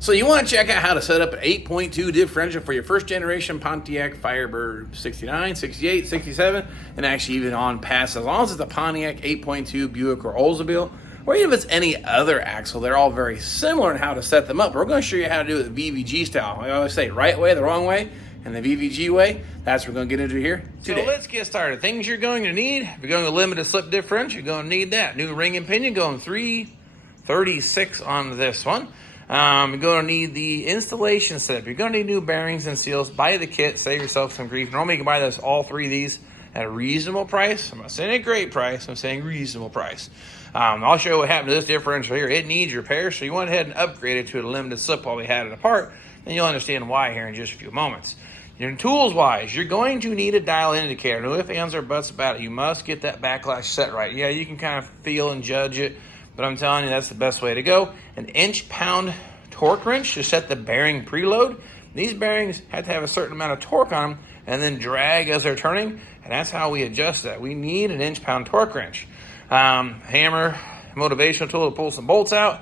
So you want to check out how to set up an 8.2 differential for your first generation Pontiac Firebird 69, 68, 67, and actually even on past, as long as it's a Pontiac 8.2 Buick or Oldsmobile, or even if it's any other axle, they're all very similar in how to set them up. We're going to show you how to do it the VVG style. I always say right way, the wrong way, and the VVG way. That's what we're going to get into here today. So let's get started. Things you're going to need. If you're going to limited slip differential, you're going to need that. New ring and pinion, going 336 on this one. You're going to need the installation set. You're going to need new bearings and seals. Buy the kit. Save yourself some grief. Normally you can buy this, all three of these at a reasonable price. I'm not saying a great price. I'm saying reasonable price. I'll show you what happened to this differential here. It needs repair, so you went ahead and upgraded it to a limited slip while we had it apart. And you'll understand why here in just a few moments. Your tools-wise, you're going to need a dial indicator. No ifs, ands, or buts about it. You must get that backlash set right. Yeah, you can kind of feel and judge it, but I'm telling you, that's the best way to go. An inch-pound torque wrench to set the bearing preload. These bearings have to have a certain amount of torque on them and then drag as they're turning, and that's how we adjust that. We need an inch-pound torque wrench. Hammer, motivational tool to pull some bolts out.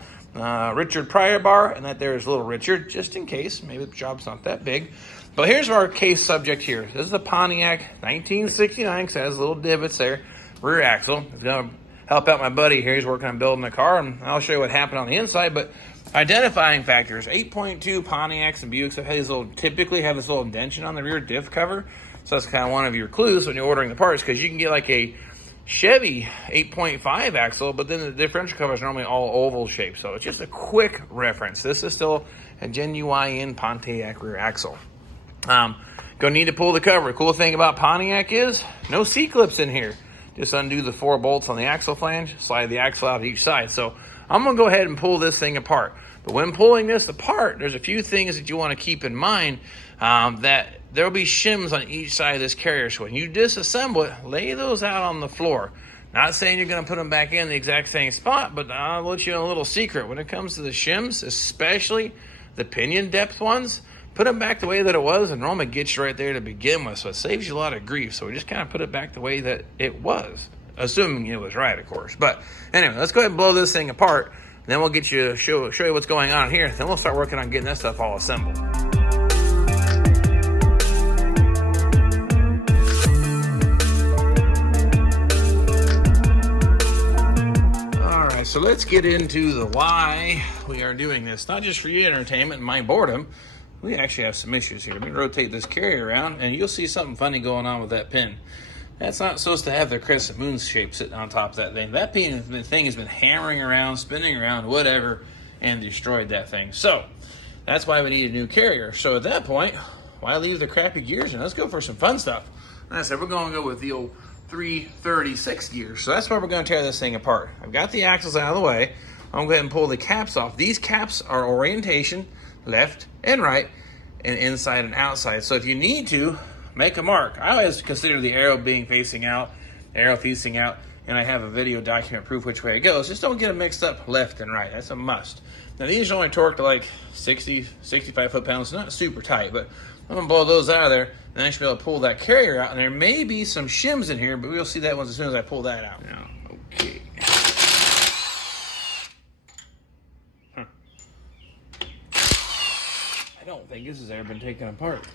Richard Pryor bar, and that there is little Richard, just in case. Maybe the job's not that big. But here's our case subject here. This is a Pontiac 1969, because it has little divots there. Rear axle. It's going to help out my buddy here. He's working on building the car, and I'll show you what happened on the inside. But identifying factors, 8.2 Pontiacs and Buicks have these typically have this little indentation on the rear diff cover. So that's kind of one of your clues when you're ordering the parts, because you can get like a Chevy 8.5 axle, but then the differential cover is normally all oval shaped. So it's just a quick reference. This is still a genuine Pontiac rear axle. Gonna need to pull the cover. Cool thing about Pontiac is no C-clips in here. Just undo the 4 bolts on the axle flange, slide the axle out each side. So I'm gonna go ahead and pull this thing apart. But when pulling this apart, there's a few things that you want to keep in mind, that there'll be shims on each side of this carrier. So when you disassemble it, lay those out on the floor. Not saying you're gonna put them back in the exact same spot, but I'll let you know a little secret. When it comes to the shims, especially the pinion depth ones, put them back the way that it was, and normally gets you right there to begin with, so it saves you a lot of grief. So we just kind of put it back the way that it was, assuming it was right, of course. But anyway, let's go ahead and blow this thing apart, and then we'll get you show you what's going on here. Then we'll start working on getting that stuff all assembled. All right, so let's get into the why we are doing this. Not just for your entertainment and my boredom. We actually have some issues here. Let me rotate this carrier around, and you'll see something funny going on with that pin. That's not supposed to have the crescent moon shape sitting on top of that thing. That thing has been hammering around, spinning around, whatever, and destroyed that thing. So that's why we need a new carrier. So at that point, why leave the crappy gears in? Let's go for some fun stuff. And I said we're going to go with the old 336 gears. So that's why we're going to tear this thing apart. I've got the axles out of the way. I'm going to go ahead and pull the caps off. These caps are orientation, left and right, and inside and outside. So if you need to, make a mark. I always consider the arrow being facing out, arrow facing out, and I have a video document proof which way it goes. Just don't get them mixed up left and right. That's a must. Now these are only torqued to like 60, 65 foot-pounds. Not super tight, but I'm gonna blow those out of there, and I should be able to pull that carrier out. And there may be some shims in here, but we'll see that one as soon as I pull that out. Now, okay. I don't think this has ever been taken apart.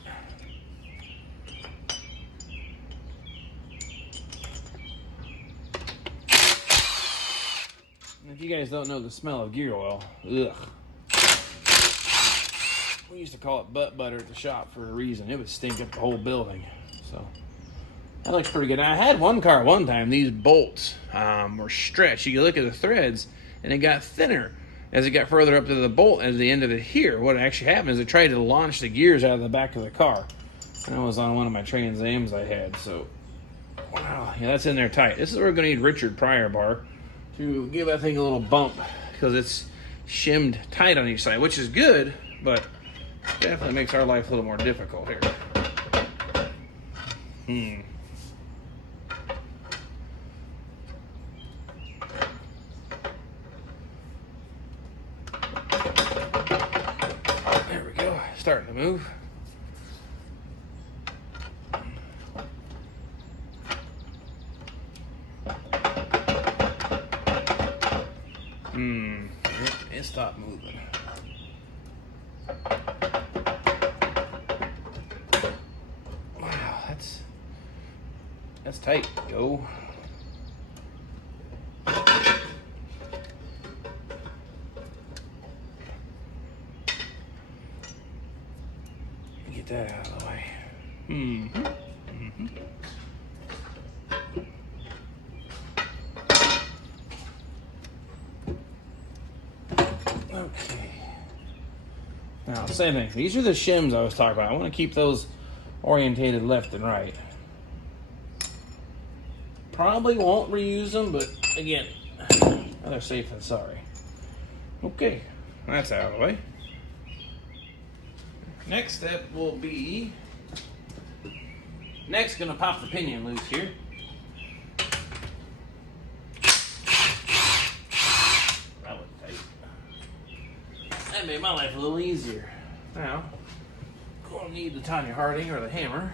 If you guys don't know the smell of gear oil, ugh. We used to call it butt butter at the shop for a reason. It would stink up the whole building. So that looks pretty good. Now, I had one car one time, these bolts were stretched. You can look at the threads, and it got thinner as it got further up to the bolt at the end of it here. What actually happened is it tried to launch the gears out of the back of the car. And that was on one of my Trans Ams I had. So, wow, yeah, that's in there tight. This is where we're going to need Richard Pryor bar to give that thing a little bump, because it's shimmed tight on each side, which is good, but definitely makes our life a little more difficult here. There we go, starting to move. It stopped moving. That's tight. Go. Get that out of the way. Okay. Now, same thing. These are the shims I was talking about. I want to keep those orientated left and right. Probably won't reuse them, but again, better safe than sorry. Okay, that's out of the way. Next step will be, gonna pop the pinion loose here. That was tight. That made my life a little easier. Now, gonna need the tiny Harding or the hammer.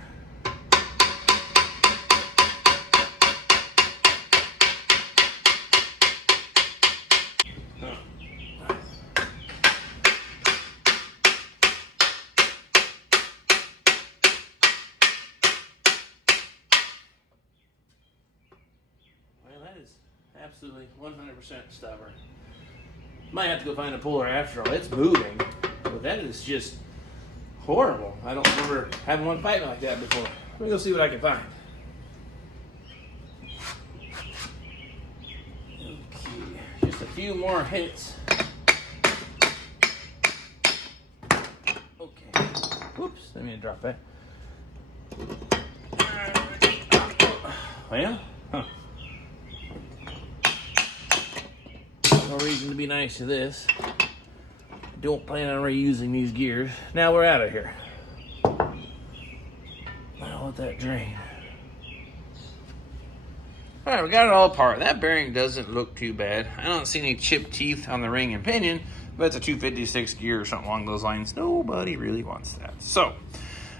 Absolutely 100% stubborn. Might have to go find a puller after all. It's moving, but that is just horrible. I don't remember having one fight like that before. Let me go see what I can find. Okay, just a few more hits. Okay. Whoops, let me drop that. Well, no reason to be nice to this. Don't plan on reusing these gears. Now we're out of here. I'll let that drain. All right, we got it all apart. That bearing doesn't look too bad. I don't see any chipped teeth on the ring and pinion, but it's a 256 gear or something along those lines. Nobody really wants that. So,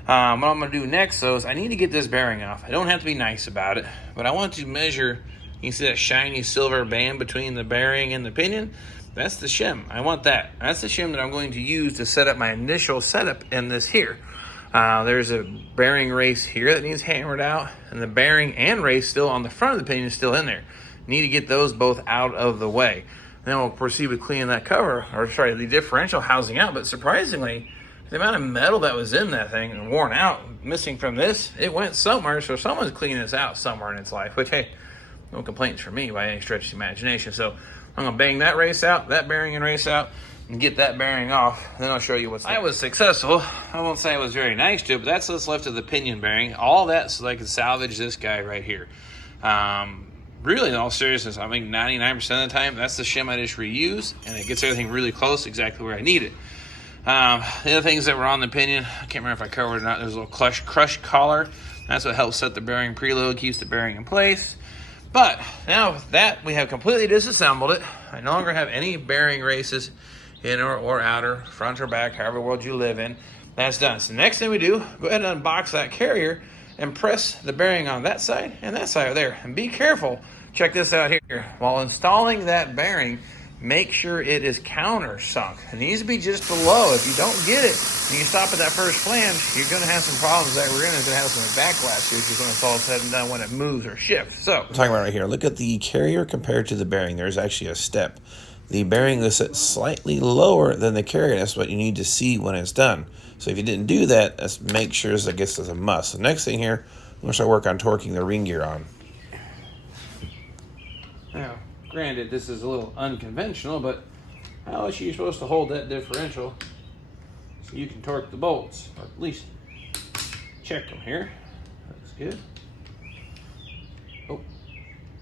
what I'm gonna do next though is I need to get this bearing off. I don't have to be nice about it, but I want to measure. You see that shiny silver band between the bearing and the pinion? That's the shim. I want that. That's the shim that I'm going to use to set up my initial setup in this here. There's a bearing race here that needs hammered out, and the bearing and race still on the front of the pinion is still in there. Need to get those both out of the way. Then we'll proceed with cleaning that cover, or sorry, the differential housing out. But surprisingly, the amount of metal that was in that thing and worn out, missing from this, it went somewhere. So someone's cleaning this out somewhere in its life, which, hey, no complaints from me by any stretch of the imagination. So I'm gonna bang that race out, that bearing and race out, and get that bearing off. Then I'll show you what's left. I was successful. I won't say I was very nice to it, but that's what's left of the pinion bearing. All that so I can salvage this guy right here. Really, in all seriousness, I think 99% of the time, that's the shim I just reuse, and it gets everything really close, exactly where I need it. The other things that were on the pinion, I can't remember if I covered it or not. There's a little crush collar. That's what helps set the bearing preload, keeps the bearing in place. But now with that, we have completely disassembled it. I no longer have any bearing races, inner or outer, front or back, however world you live in. That's done. So the next thing we do, go ahead and unbox that carrier and press the bearing on that side and that side there. And be careful. Check this out here. While installing that bearing, make sure it is countersunk. It needs to be just below. If you don't get it and you stop at that first flange, you're going to have some problems. That rear end is going to have some backlash here, which is when it's all said and done when it moves or shifts. So I'm talking about right here. Look at the carrier compared to the bearing. There's actually a step. The bearing is set slightly lower than the carrier. That's what you need to see when it's done. So if you didn't do that, let's make sure I guess it's a must. The next thing here, I'm going to start working on torquing the ring gear on. Now, granted, this is a little unconventional, but how else are you supposed to hold that differential so you can torque the bolts, or at least check them here. That's good. Oh,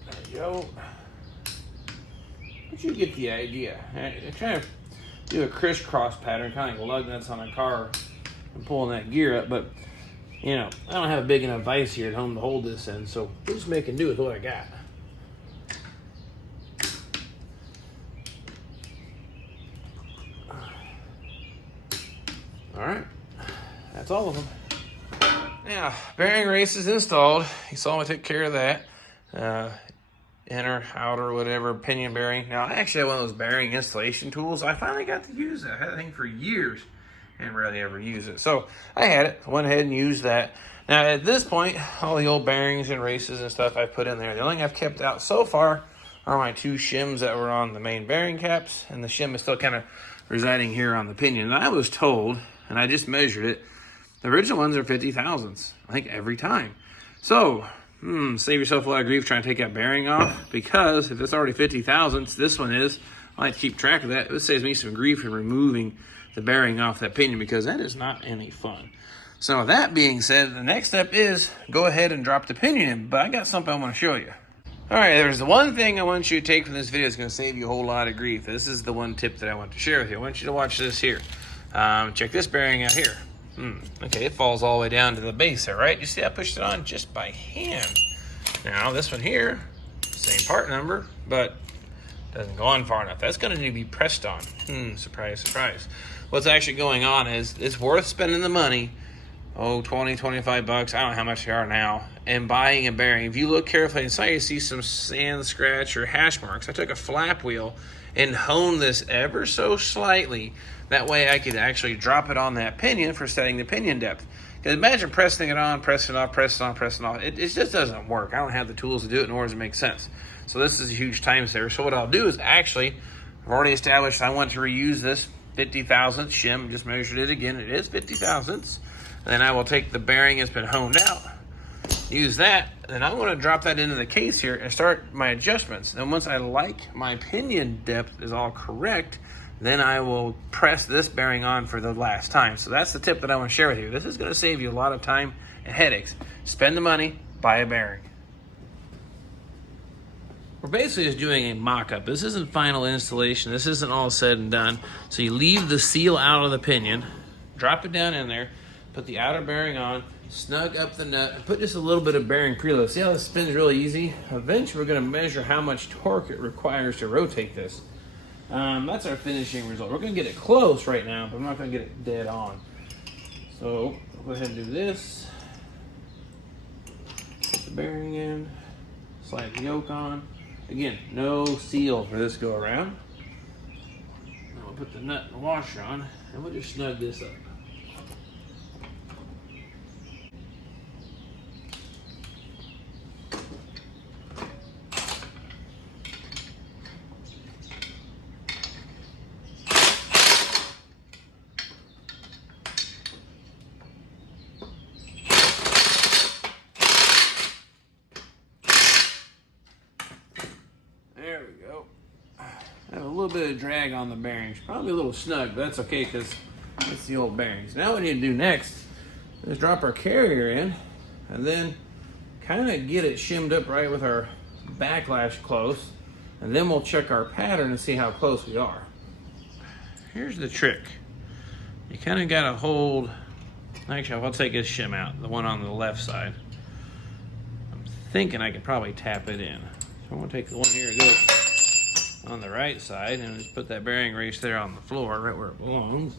there you go. But you get the idea. I try to do a crisscross pattern, kind of like lug nuts on a car and pulling that gear up, but you know, I don't have a big enough vise here at home to hold this in, so we're just making do with what I got. All right, that's all of them. Now, bearing race is installed. You saw me take care of that. Inner, outer, whatever, pinion bearing. Now, I actually have one of those bearing installation tools. I finally got to use that. I had that thing for years. and rarely ever use it. So I had it. I went ahead and used that. Now at this point, all the old bearings and races and stuff I've put in there. The only thing I've kept out so far are my 2 shims that were on the main bearing caps, and the shim is still kind of residing here on the pinion. And I was told, and I just measured it, the original ones are 50 thousandths, I think, every time. So save yourself a lot of grief trying to take that bearing off, because if it's already 50 thousandths, this one is. I like to keep track of that. It saves me some grief in removing the bearing off that pinion, because that is not any fun. So with that being said, the next step is go ahead and drop the pinion in, but I got something I want to show you. All right, there's the one thing I want you to take from this video that's going to save you a whole lot of grief. This is the one tip that I want to share with you. I want you to watch this here. Check this bearing out here. Okay, it falls all the way down to the base there, right? You see I pushed it on just by hand. Now this one here, same part number, but doesn't go on far enough. That's going to need to be pressed on. Surprise, surprise. What's actually going on is it's worth spending the money, 20, 25 bucks, I don't know how much they are now, and buying a bearing. If you look carefully inside, you see some sand scratch or hash marks. I took a flap wheel and honed this ever so slightly. That way I could actually drop it on that pinion for setting the pinion depth. Because imagine pressing it on, pressing it off, pressing it on, pressing it off. It just doesn't work. I don't have the tools to do it, nor does it make sense. So this is a huge time saver. So what I'll do is actually, I've already established I want to reuse this 50 thousandths shim. Just measured it again. It is 50 thousandths. Then I will take the bearing that's been honed out, use that, then I'm going to drop that into the case here and start my adjustments. Then once I like my pinion depth is all correct, then I will press this bearing on for the last time. So that's the tip that I want to share with you. This is going to save you a lot of time and headaches. Spend the money, buy a bearing. We're basically just doing a mock-up. This isn't final installation. This isn't all said and done. So you leave the seal out of the pinion, drop it down in there, put the outer bearing on, snug up the nut, and put just a little bit of bearing preload. See how this spins really easy? Eventually we're going to measure how much torque it requires to rotate this. That's our finishing result. We're going to get it close right now, but I'm not going to get it dead on. So I'll go ahead and do this. Put the bearing in, slide the yoke on. Again, no seal for this go around. Now we'll put the nut and the washer on, and we'll just snug this up. There we go. I have a little bit of drag on the bearings. Probably a little snug, but that's okay because it's the old bearings. Now what we need to do next is drop our carrier in and then kind of get it shimmed up right with our backlash close. And then we'll check our pattern and see how close we are. Here's the trick. You kind of got to hold, actually I'll take this shim out, the one on the left side. I'm thinking I could probably tap it in. So I'm going to take the one here and go on the right side and just put that bearing race there on the floor, right where it belongs.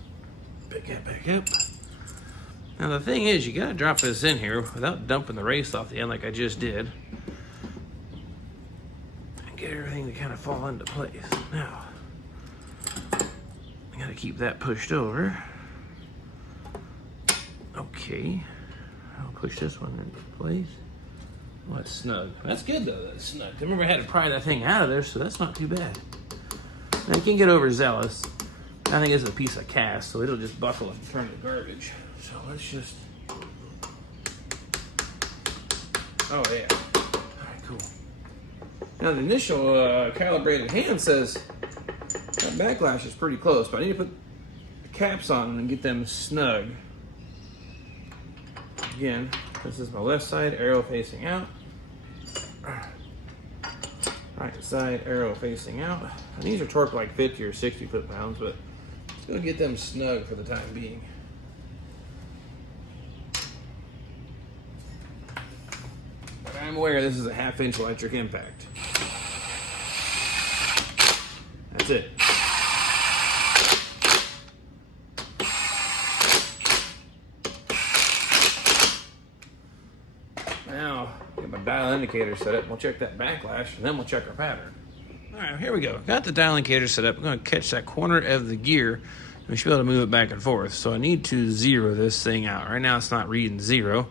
Pick it back up. Now the thing is, you got to drop this in here without dumping the race off the end like I just did. And get everything to kind of fall into place. Now, I got to keep that pushed over. Okay. I'll push this one into place. Well, it's snug. That's good though, that's snug. I remember I had to pry that thing out of there, so that's not too bad. Now you can't get overzealous. I think it's a piece of cast, so it'll just buckle and turn to garbage. So let's just, oh yeah. Alright, cool. Now the initial calibrated hand says that backlash is pretty close, but I need to put the caps on and get them snug. Again, this is my left side, arrow facing out. Right side, arrow facing out. And these are torqued like 50 or 60 foot-pounds, but it's going to get them snug for the time being. But I'm aware this is a 1/2 inch electric impact. That's it. Now, get my dial indicator set up. We'll check that backlash, and then we'll check our pattern. All right, here we go. Got the dial indicator set up. I'm going to catch that corner of the gear We should be able to move it back and forth. So I need to zero this thing out. Right now it's not reading 0,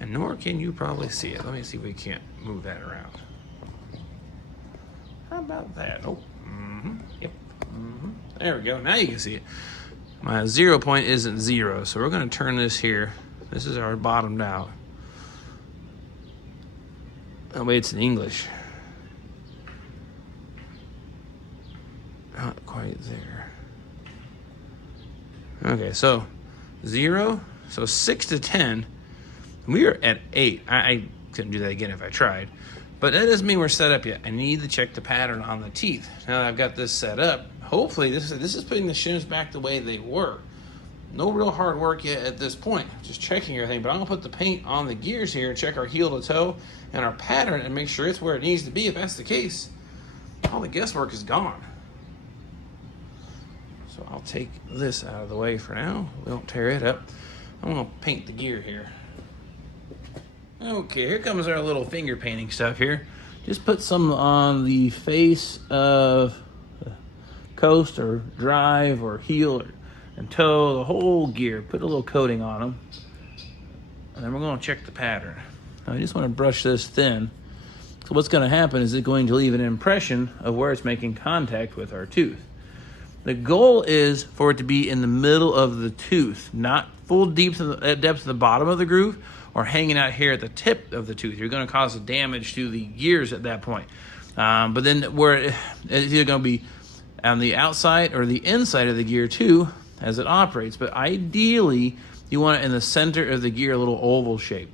and nor can you probably see it. Let me see if we can't move that around. How about that? Oh, yep. There we go. Now you can see it. My 0 point isn't 0, so we're going to turn this here. This is our bottomed out. Oh, wait, it's in English. Not quite there. Okay, so 0, so 6 to 10. We are at 8. I couldn't do that again if I tried. But that doesn't mean we're set up yet. I need to check the pattern on the teeth. Now that I've got this set up, hopefully this is putting the shims back the way they were. No real hard work yet at this point. Just checking everything. But I'm going to put the paint on the gears here and check our heel to toe and our pattern and make sure it's where it needs to be. If that's the case, all the guesswork is gone. So I'll take this out of the way for now. We don't tear it up. I'm going to paint the gear here. Okay, here comes our little finger painting stuff here. Just put some on the face of the coast or drive or heel and toe, the whole gear. Put a little coating on them. And then we're going to check the pattern. Now, I just want to brush this thin. So what's going to happen is it's going to leave an impression of where it's making contact with our tooth. The goal is for it to be in the middle of the tooth, not full depth of the bottom of the groove or hanging out here at the tip of the tooth. You're going to cause damage to the gears at that point. But then where it's either going to be on the outside or the inside of the gear too as it operates. But ideally, you want it in the center of the gear, a little oval shape.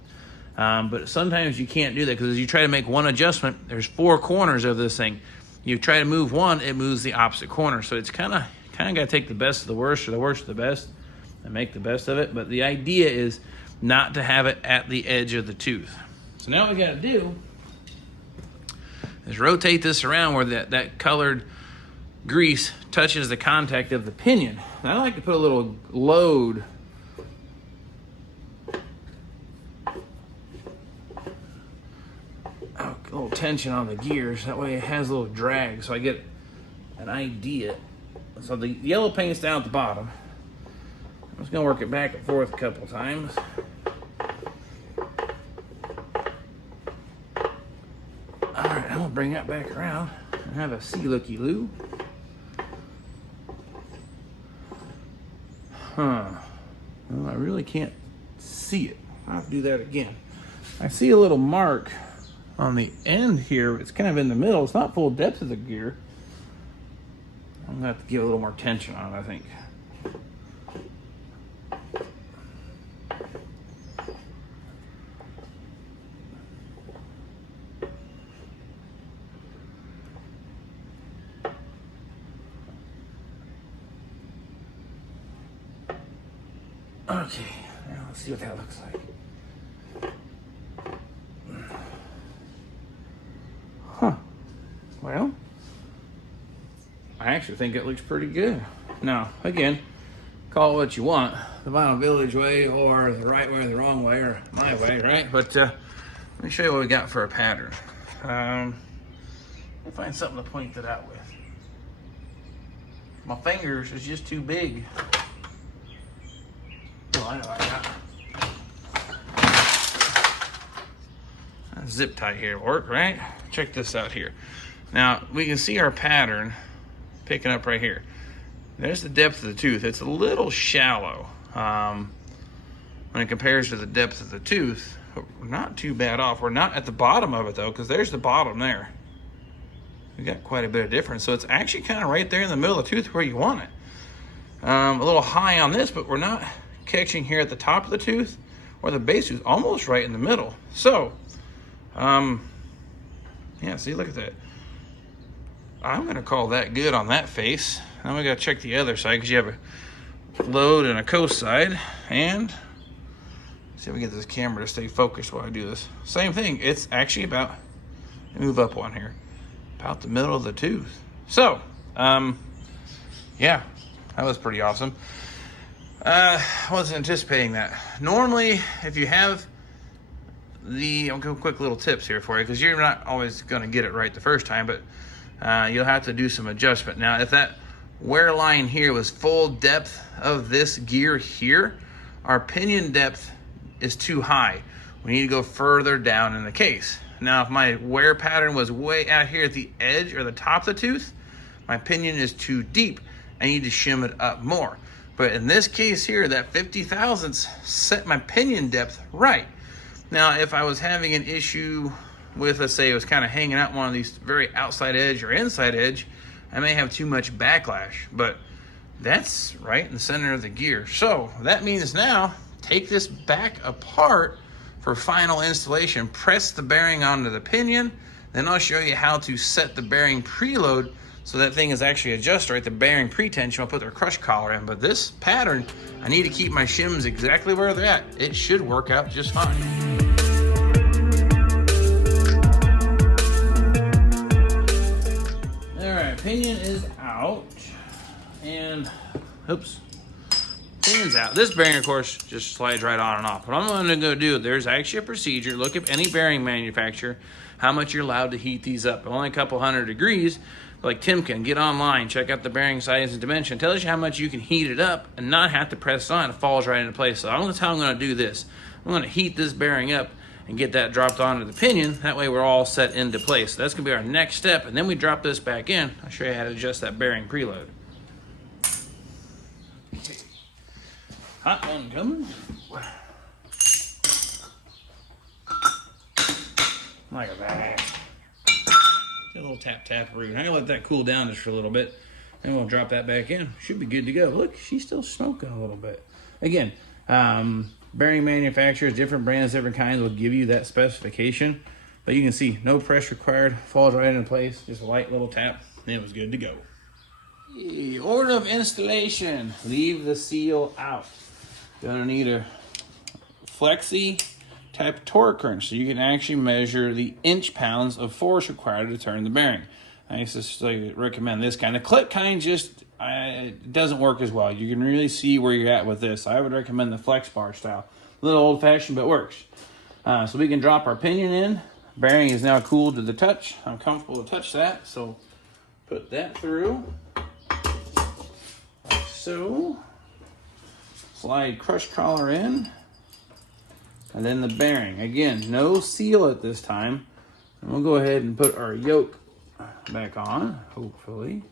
But sometimes you can't do that because as you try to make one adjustment, there's 4 corners of this thing. You try to move one, it moves the opposite corner. So it's kind of got to take the best of the worst or the worst of the best and make the best of it. But the idea is not to have it at the edge of the tooth. So now what we got to do is rotate this around where that colored grease touches the contact of the pinion. And I like to put a little load a little tension on the gears. That way it has a little drag so I get an idea. So the yellow paint's down at the bottom. I'm just gonna work it back and forth a couple times. All right, I'm gonna bring that back around and have a see-looky-loo. Well, I really can't see it. I'll have to do that again. I see a little mark on the end here. It's kind of in the middle. It's not full depth of the gear. I'm gonna have to give a little more tension on it, I think. Okay, now let's see what that looks like. Huh. Well, I actually think it looks pretty good. Now, again, call it what you want. The Vinyl Village way or the right way or the wrong way or my way, right? But let me show you what we got for a pattern. Let me find something to point that out with. My fingers is just too big. Oh, I know I got zip tie here work, right? Check this out here. Now we can see our pattern picking up right here. There's the depth of the tooth. It's a little shallow when it compares to the depth of the tooth. We're not too bad off. We're not at the bottom of it though, because there's the bottom there. We got quite a bit of difference. So it's actually kind of right there in the middle of the tooth where you want it. A little high on this, but we're not catching here at the top of the tooth or the base tooth, almost right in the middle. So, yeah, see, look at that. I'm gonna call that good on that face. Now we gotta check the other side because you have a load and a coast side. And see if we get this camera to stay focused while I do this. Same thing, it's actually about, move up one here, about the middle of the tooth. So, yeah, that was pretty awesome. I wasn't anticipating that. Normally, if you have I'll give quick little tips here for you because you're not always going to get it right the first time, but you'll have to do some adjustment. Now, if that wear line here was full depth of this gear here, our pinion depth is too high. We need to go further down in the case. Now, if my wear pattern was way out here at the edge or the top of the tooth, my pinion is too deep. I need to shim it up more. But in this case here, that 50 thousandths set my pinion depth right. Now, if I was having an issue with, let's say it was kind of hanging out one of these very outside edge or inside edge, I may have too much backlash, but that's right in the center of the gear. So that means now, take this back apart for final installation. Press the bearing onto the pinion, then I'll show you how to set the bearing preload so that thing is actually adjusted right. The bearing pretension, I'll put their crush collar in, but this pattern, I need to keep my shims exactly where they're at. It should work out just fine. Pinion is out, and oops, pinion's out. This bearing, of course, just slides right on and off. What I'm going to go do, there's actually a procedure. Look at any bearing manufacturer, how much you're allowed to heat these up. Only a couple hundred degrees. Like Timken, get online, check out the bearing size and dimension. It tells you how much you can heat it up and not have to press on. It falls right into place. So that's how I'm going to do this. I'm going to heat this bearing up and get that dropped onto the pinion. That way we're all set into place. So that's gonna be our next step, and then we drop this back in. I'll show you how to adjust that bearing preload. Okay. Hot one coming. Like that. A little tap tap around. I let that cool down just for a little bit. Then we'll drop that back in. Should be good to go. Look, she's still smoking a little bit. Again, bearing manufacturers, different brands, different kinds will give you that specification. But you can see no pressure required, falls right into place, just a light little tap, and it was good to go. The order of installation, leave the seal out. Gonna need a flexi type torque wrench so you can actually measure the inch pounds of force required to turn the bearing. I used to recommend this kind. The clip kind just it doesn't work as well. You can really see where you're at with this. I would recommend the flex bar style. A little old fashioned, but works. So we can drop our pinion in. Bearing is now cooled to the touch. I'm comfortable to touch that. So put that through. Like so. Slide crush collar in. And then the bearing. Again, no seal at this time. And we'll go ahead and put our yoke back on, hopefully.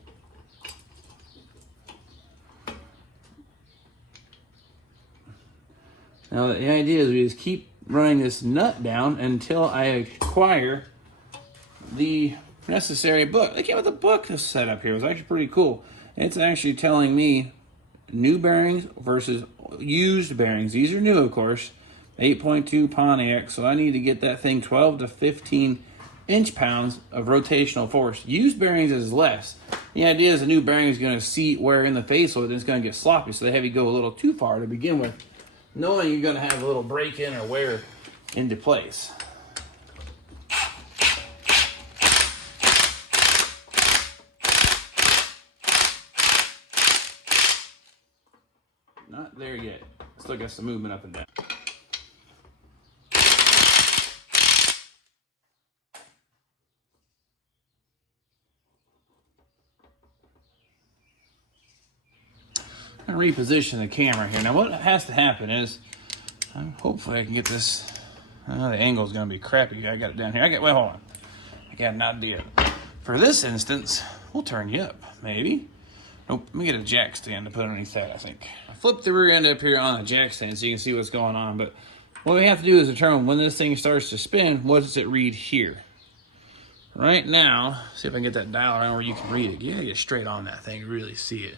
Now the idea is we just keep running this nut down until I acquire the necessary book. They came with a book to set up here. It was actually pretty cool. It's actually telling me new bearings versus used bearings. These are new, of course. 8.2 Pontiac, so I need to get that thing 12 to 15 inch-pounds of rotational force. Used bearings is less. The idea is a new bearing is going to seat wear in the face with it, and it's going to get sloppy, so they have you go a little too far to begin with, knowing you're going to have a little break-in or wear into place. Not there yet. Still got some movement up and down. I'm going to reposition the camera here. Now what has to happen is, hopefully I can get this, the angle is going to be crappy. I got it down here. Well, hold on. I got an idea. For this instance, we'll turn you up, maybe. Nope, let me get a jack stand to put underneath that, I think. I flipped the rear end up here on the jack stand so you can see what's going on, but what we have to do is determine when this thing starts to spin, what does it read here? Right now, see if I can get that dial around where you can read it. You gotta get straight on that thing to really see it.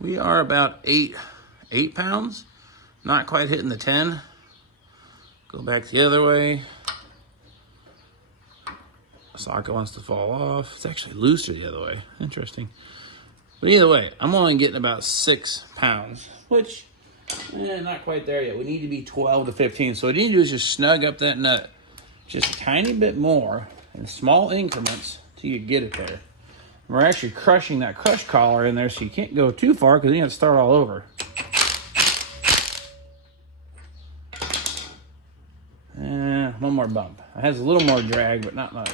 We are about 8 pounds, not quite hitting the 10. Go back the other way. Socket wants to fall off. It's actually looser the other way. Interesting. But either way, I'm only getting about 6 pounds, which, not quite there yet. We need to be 12 to 15. So what you need to do is just snug up that nut just a tiny bit more in small increments till you get it there. We're actually crushing that crush collar in there, so you can't go too far because then you have to start all over. One more bump. It has a little more drag, but not much.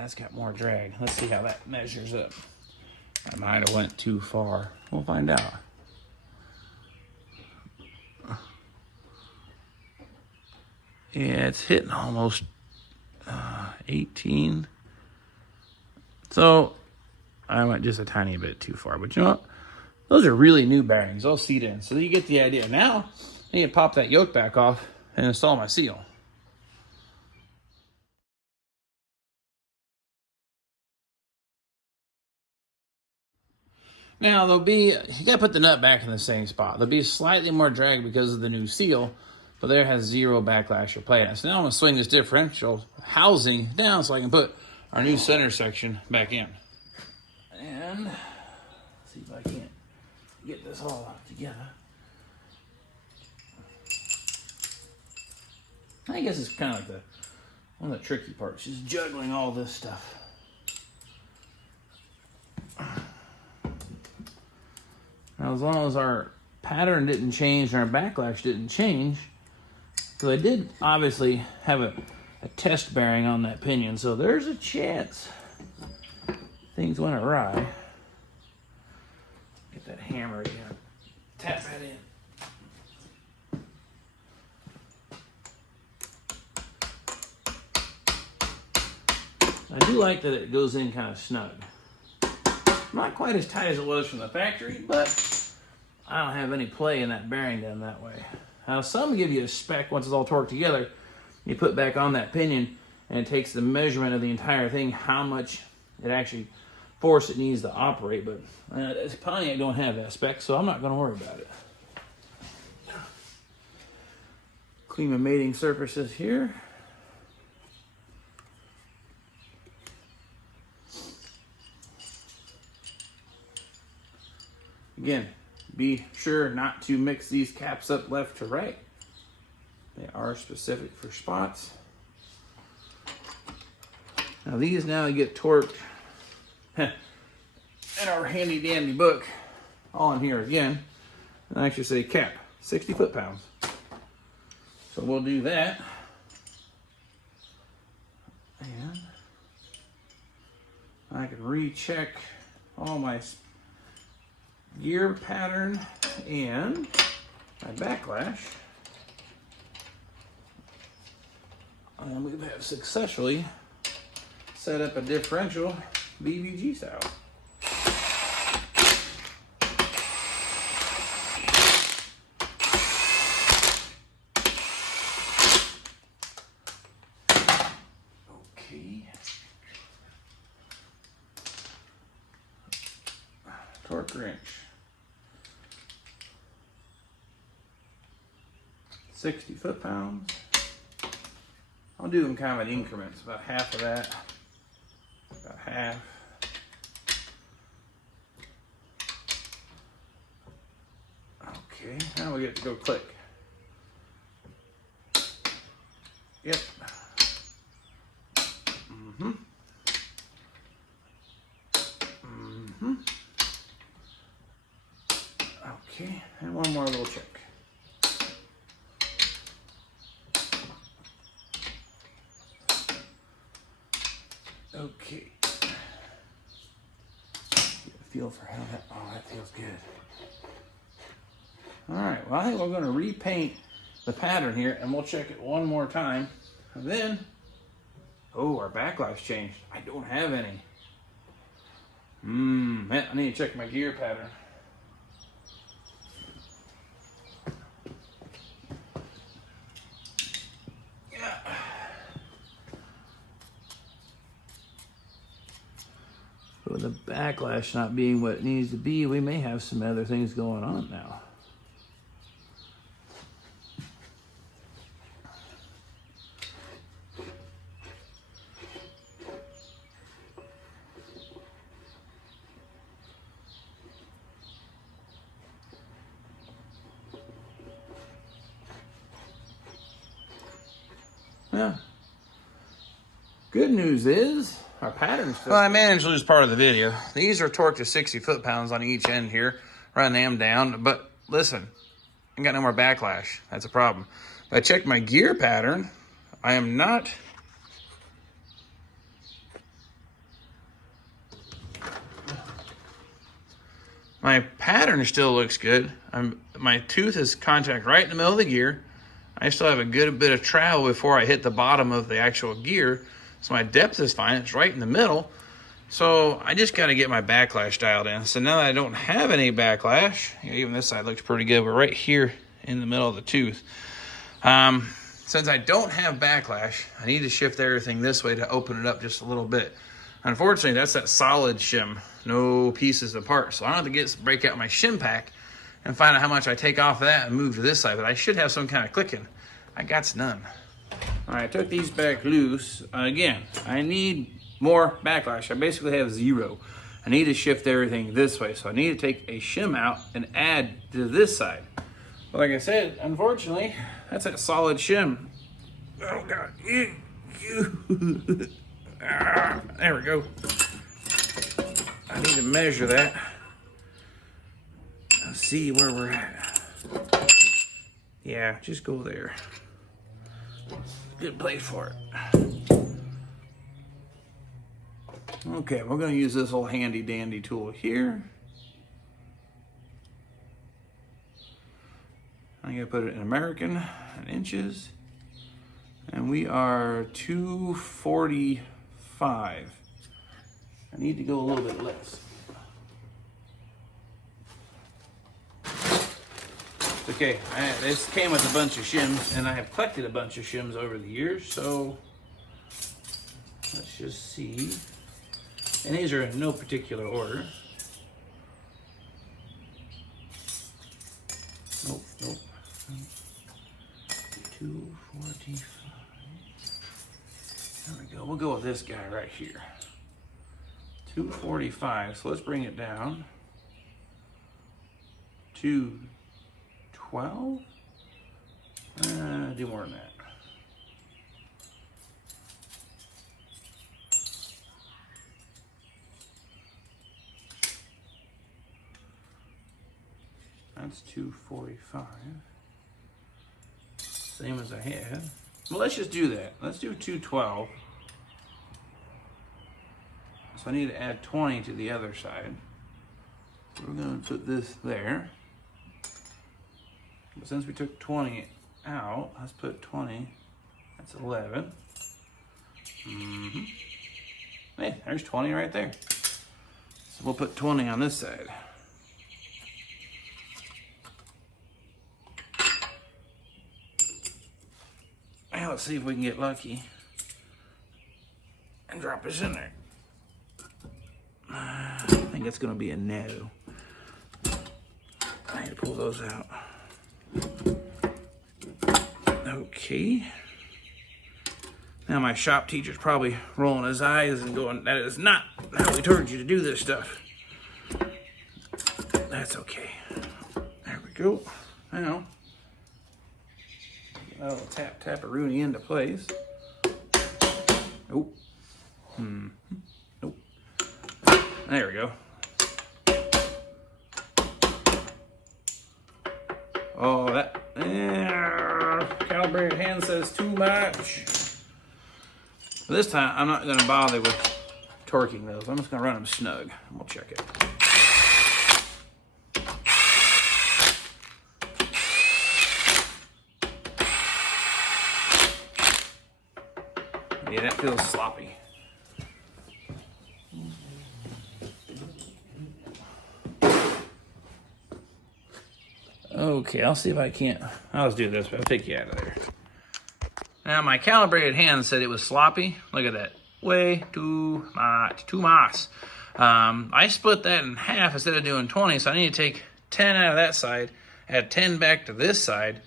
that's got more drag. Let's see how that measures up. I might have went too far. We'll find out. Yeah, it's hitting almost 18. So I went just a tiny bit too far. But you know what? Those are really new bearings. They'll seat in. So you get the idea. Now I need to pop that yoke back off and install my seal. Now there'll be, you gotta put the nut back in the same spot. There'll be slightly more drag because of the new seal, but there has zero backlash or play. So now I'm gonna swing this differential housing down so I can put our new center section back in. And let's see if I can't get this all together. I guess it's kind of like one of the tricky parts, just juggling all this stuff. Now, as long as our pattern didn't change and our backlash didn't change, because I did obviously have a test bearing on that pinion, so there's a chance things went awry. Get that hammer again. Tap that in. I do like that it goes in kind of snug. Not quite as tight as it was from the factory, but I don't have any play in that bearing done that way. Now, some give you a spec once it's all torqued together. You put back on that pinion, and it takes the measurement of the entire thing, how much it actually force it needs to operate. But Pontiac don't have that spec, so I'm not going to worry about it. Clean my mating surfaces here. Again, be sure not to mix these caps up left to right. They are specific for spots. Now these now get torqued in our handy dandy book. All in here again. And I actually say cap, 60 foot-pounds. So we'll do that. And I can recheck all my gear pattern and my backlash, and we have successfully set up a differential BVG style. Okay. Torque wrench. 60 foot-pounds. I'll do them kind of in increments, about half of that, about half. Okay, now we get to go click. Yep. Okay, and one more little check. Okay. Get a feel for how that, oh, that feels good. All right, well, I think we're going to repaint the pattern here, and we'll check it one more time. And then, oh, our backlash changed. I don't have any. Man, I need to check my gear pattern. With the backlash not being what it needs to be, we may have some other things going on now. Yeah. Good news is our pattern's still. Well, I managed to lose part of the video. These are torqued to 60 foot-pounds on each end here. Run them down, but listen, I got no more backlash. That's a problem. If I check my gear pattern, I am not My pattern still looks good. My tooth is contact right in the middle of the gear. I still have a good bit of travel before I hit the bottom of the actual gear. So my depth is fine. It's right in the middle. So I just got to get my backlash dialed in. So now that I don't have any backlash, even this side looks pretty good, but right here in the middle of the tooth. Since I don't have backlash, I need to shift everything this way to open it up just a little bit. Unfortunately, that's that solid shim, no pieces apart. So I don't have to break out my shim pack and find out how much I take off that and move to this side, but I should have some kind of clicking. I got none. All right, I took these back loose. Again, I need more backlash. I basically have 0. I need to shift everything this way. So I need to take a shim out and add to this side. But like I said, unfortunately, that's that solid shim. Oh God, there we go. I need to measure that. Let's see where we're at. Yeah, just go there. Good place for it. Okay, we're going to use this old handy dandy tool here. I'm going to put it in American, in inches. And we are 245. I need to go a little bit less. Okay, this came with a bunch of shims, and I have collected a bunch of shims over the years, so let's just see. And these are in no particular order. Nope. 245. There we go. We'll go with this guy right here. 245. So let's bring it down to 12. Do more than that. That's 245. Same as I had. Well, let's just do that. Let's do 212. So I need to add 20 to the other side. So we're going to put this there. But since we took 20 out, let's put 20. That's 11. Hey, there's 20 right there. So we'll put 20 on this side. Now let's see if we can get lucky and drop this in there. I think it's going to be a no. I need to pull those out. Okay. Now my shop teacher's probably rolling his eyes and going, that is not how we told you to do this stuff. That's okay. There we go. Now, get that little tap-a-rooney into place. Nope. Nope. There we go. Oh, that calibrated hand says too much. But this time, I'm not going to bother with torquing those. I'm just going to run them snug, and we'll check it. Yeah, that feels sloppy. Okay, I'll see if I can't. I'll just do this, but I'll take you out of there. Now, my calibrated hand said it was sloppy. Look at that. Way too much. Too much. I split that in half instead of doing 20, so I need to take 10 out of that side, add 10 back to this side,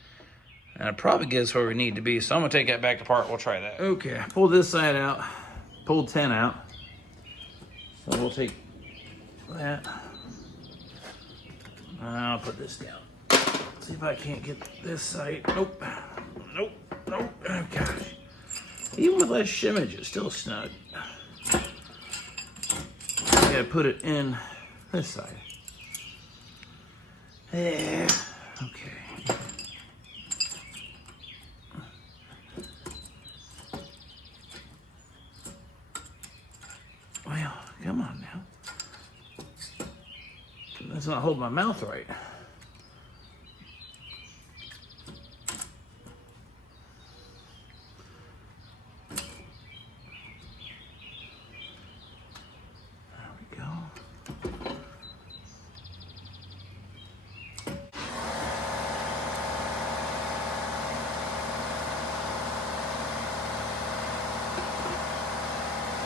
and it probably gets where we need to be. So I'm going to take that back apart. We'll try that. Okay, I pulled this side out, pulled 10 out. So we'll take that. I'll put this down. See if I can't get this side. Nope. Nope. Nope. Oh, gosh. Even with less shimmage, it's still snug. I gotta put it in this side. Yeah. Okay. Well, come on now. That's not holding my mouth right. There we go.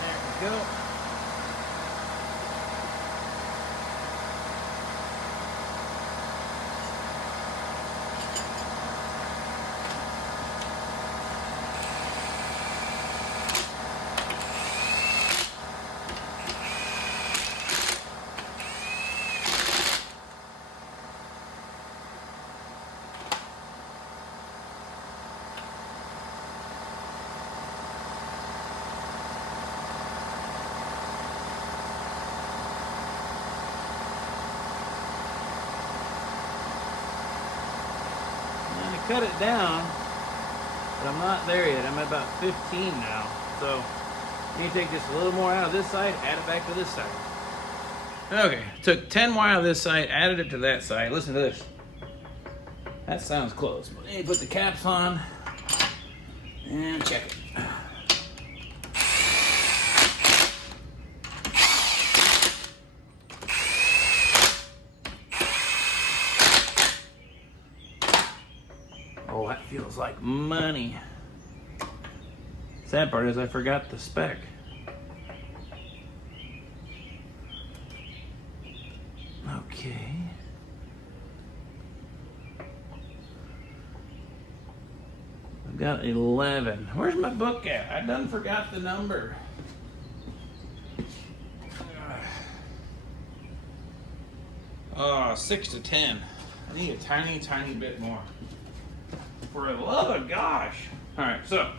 There we go. Cut it down, but I'm not there yet. I'm at about 15 now. So you need to take just a little more out of this side, add it back to this side. Okay, took 10 more out of this side, added it to that side. Listen to this. That sounds close. But then you put the caps on and check it. Oh, that feels like money. Sad part is I forgot the spec. Okay. I've got 11. Where's my book at? I done forgot the number. Oh, 6 to 10. I need a tiny, tiny bit more. For the love of gosh. All right, so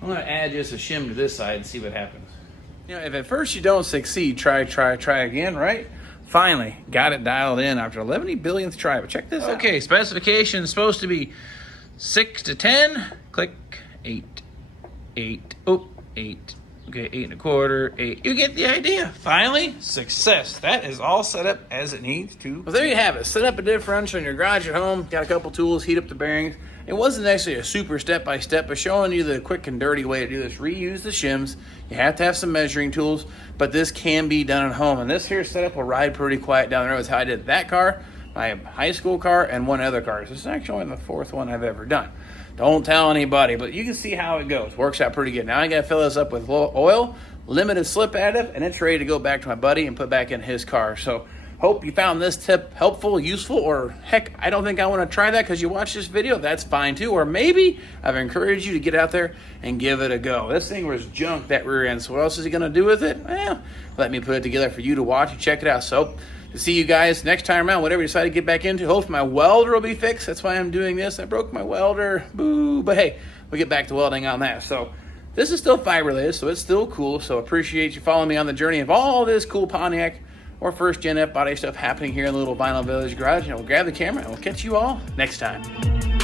I'm gonna add just a shim to this side and see what happens. You know, if at first you don't succeed, try again, right? Finally, got it dialed in after 11 billionth try, but check this out. Okay, specification is supposed to be 6 to 10. Click 8, 8, oh, 8. Okay, 8 1/4, 8. You get the idea. Finally, success. That is all set up as it needs to. Well, there you have it. Set up a differential in your garage at home. Got a couple tools, heat up the bearings. It wasn't actually a super step-by-step, but showing you the quick and dirty way to do this. Reuse the shims. You have to have some measuring tools, but this can be done at home. And this here setup will ride pretty quiet down the road. It's how I did that car, my high school car, and one other car. So this is actually only the 4th one I've ever done. Don't tell anybody, but you can see how it goes. Works out pretty good. Now I got to fill this up with oil, limited slip additive, and it's ready to go back to my buddy and put back in his car. So hope you found this tip helpful, useful, or heck, I don't think I want to try that because you watched this video. That's fine too. Or maybe I've encouraged you to get out there and give it a go. This thing was junk, that rear end. So what else is he going to do with it? Well, let me put it together for you to watch and check it out. So to see you guys next time around, whatever you decide to get back into. Hopefully my welder will be fixed. That's why I'm doing this. I broke my welder. Boo. But hey, we'll get back to welding on that. So this is still fiberless, so it's still cool. So appreciate you following me on the journey of all this cool Pontiac or first gen F body stuff happening here in the little Vinyl Village garage. And we'll grab the camera and we'll catch you all next time.